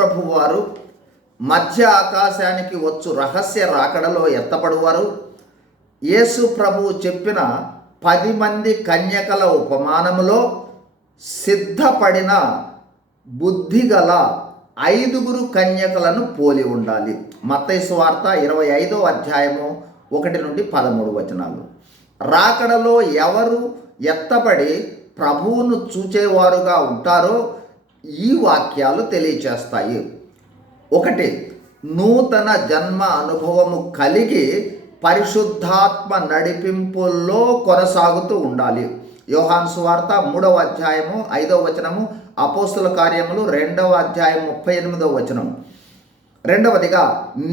ప్రభు వారు మధ్య ఆకాశానికి వచ్చు రహస్య రాకడలో ఎత్తపడువారు. యేసు ప్రభువు చెప్పిన 10 మంది కన్యకల ఉపమానములో సిద్ధపడిన బుద్ధిగల 5 కన్యకలను పోలి ఉండాలి. మత్తయి సువార్త 25వ అధ్యాయము 1 నుండి 13 వచనాలు. రాకడలో ఎవరు ఎత్తపడి ప్రభువును చూచేవారుగా ఉంటారో ఈ వాక్యాలు తెలియచేస్తాయి. 1, నూతన జన్మ అనుభవము కలిగి పరిశుద్ధాత్మ నడిపింపుల్లో కొనసాగుతూ ఉండాలి. యోహాను సువార్త 3వ అధ్యాయము 5వ వచనము, అపోస్తుల కార్యములు 2వ అధ్యాయం 38వ వచనం. రెండవదిగా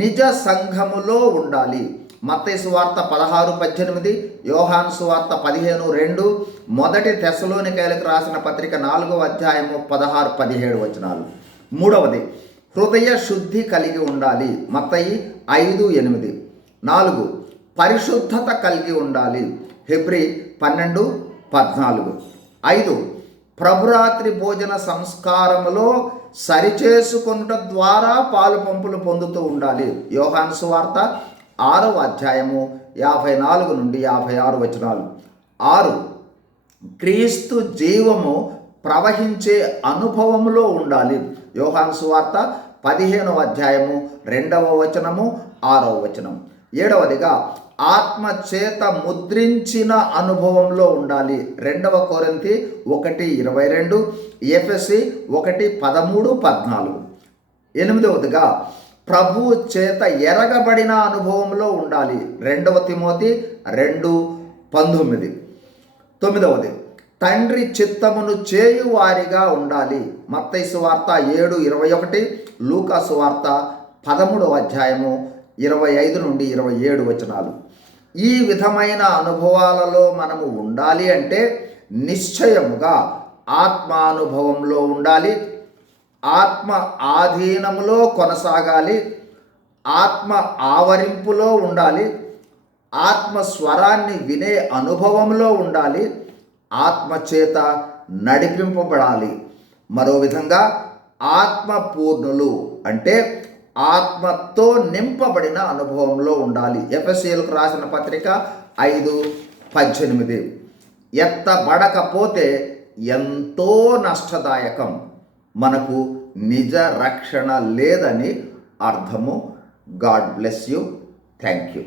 నిజ సంఘములో ఉండాలి. మత్తయి సువార్త 16:18, యోహాను సువార్త 15:2, మొదటి తెస్సలోనికైలకు రాసిన పత్రిక 4వ అధ్యాయము 16-17 వచనాలు. మూడవది హృదయ శుద్ధి కలిగి ఉండాలి. మత్తయి 5:8. 4, పరిశుద్ధత కలిగి ఉండాలి. హెబ్రీ 12:14. 5, ప్రభురాత్రి భోజన సంస్కారములో సరిచేసుకొనుట ద్వారా పాలు పంపులు పొందుతూ ఉండాలి. యోహాను సువార్త 6వ అధ్యాయము 54 నుండి 56 వచనాలు. 6, క్రీస్తు జీవము ప్రవహించే అనుభవములో ఉండాలి. యోహాను సువార్త 15వ అధ్యాయము 2వ వచనము 6వ వచనం. 7వదిగా ఆత్మ చేత ముద్రించిన అనుభవంలో ఉండాలి. 2వ కొరింథీ 1:22, ఎఫెసీ 1:13-14. 8వదిగా ప్రభువు చేత ఎరగబడిన అనుభవంలో ఉండాలి. 2వ తిమోతి 2:19. 9వది తండ్రి చిత్తమును చేయువారిగా ఉండాలి. మత్తయి సువార్త 7:21, లూకా సువార్త 13వ అధ్యాయము 25 నుండి 27 వచనాలు. ఈ విధమైన అనుభవాలలో మనము ఉండాలి అంటే నిశ్చయముగా ఆత్మానుభవంలో ఉండాలి, ఆత్మ ఆధీనములో కొనసాగాలి, ఆత్మ ఆవరింపులో ఉండాలి, ఆత్మ స్వరాన్ని వినే అనుభవంలో ఉండాలి, ఆత్మ చేత నడిపింపబడాలి. మరో విధంగా ఆత్మ పూర్ణులు అంటే ఆత్మతో నింపబడిన అనుభవంలో ఉండాలి. ఎఫెసీయులకు రాసిన పత్రిక 5:18. ఎత్తబడకపోతే ఎంతో నష్టదాయకం, మనకు నిజ రక్షణ లేదని అర్థము. God bless you. Thank you.